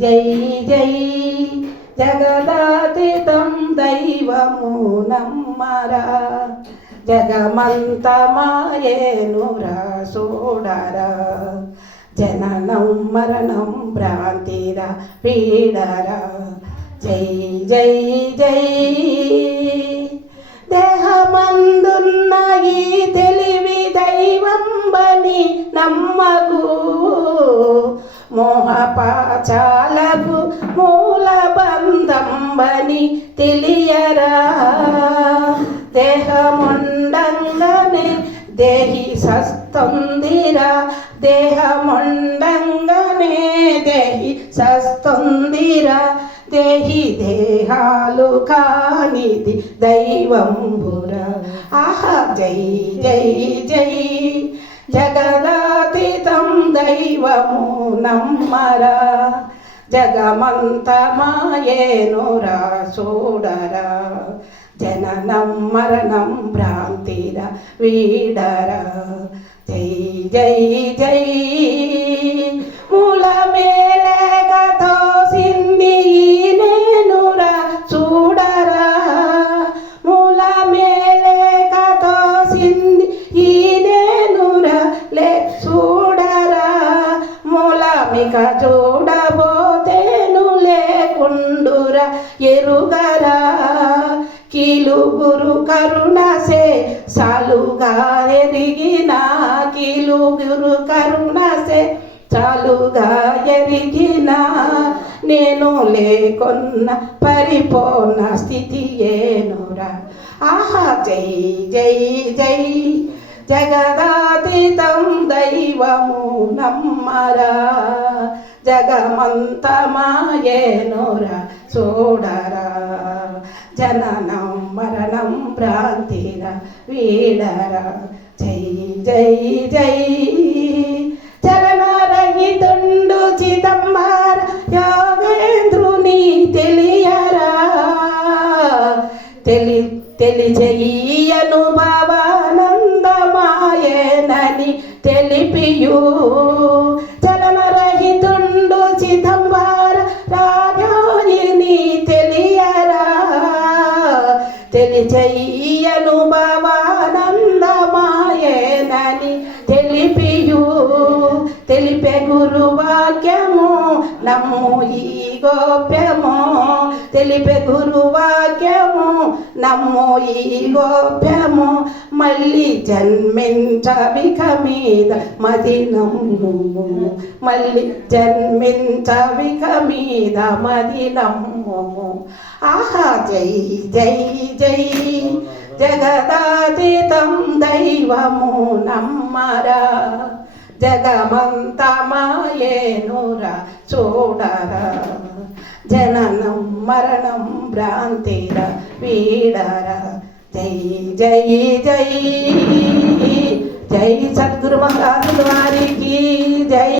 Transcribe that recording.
జై జై. జగదాతీతం దైవము నమ్మరా. జగమంత మాయేనురా సోడరా. జననం మరణం భ్రాంతిరా పీడరా. జై జై జై. దేహమందున్న ఈ తెలివి దైవం బని నమ్మకు. మోహపాచాలకు మూల బంధం తెలియరా? దేహముండంగానే దేహి సస్తుందిరా. దేహముండంగానే దేహి సస్తుందిరా. దేహి దేహాలు కానిది దైవంబురా. ఆహా జై జై జై. జగదాతీతం దైవము నమ్మరా జగమంత మాయేనురా చూడరా జననం మరణం భ్రాంతిర వీడరా. జై జై జై. మూలమిక చూడబోతేను లేకుండురా ఎరుగరా కీలుగురు కరుణసే సాలుగా ఎరిగిన. కీలుగురు కరుణసే చాలుగా ఎరిగిన. నేను లేకున్న పరిపూర్ణ స్థితి ఏనురా. ఆహా జై జై జై. జగదాతీతం దైవము నమ్మరా. జగమంత మాయేనురా చూడరా జననం మరణం భ్రాంతిరా వీడరా. జై జై జై. చలనరహితుండు చిదంబర యోగేంద్రుని తెలియరా. తెలి తెలిచెయ్యను భావానందమాయేనని తెలిపియూ. తెలిచెయ్యను భావానందమాయేనని తెలిపే గురువాక్యము నమ్ము ఈ గోప్యము తెలిపే గురువాక్యము నమ్ము ఈ గోప్యము మళ్ళీ జన్మించవిక మీద మది నమ్ము మళ్ళీ జన్మించవిక మీద మది నమ్ము ఆహా జై జై జై. జగదాతీతం దైవము నమ్మరా. జగమంత మాయేనురా చూడరా. జననం మరణం భ్రాంతిరా వీడరా. జై జై జై జై సద్గురు మహారాజు వారికి జై.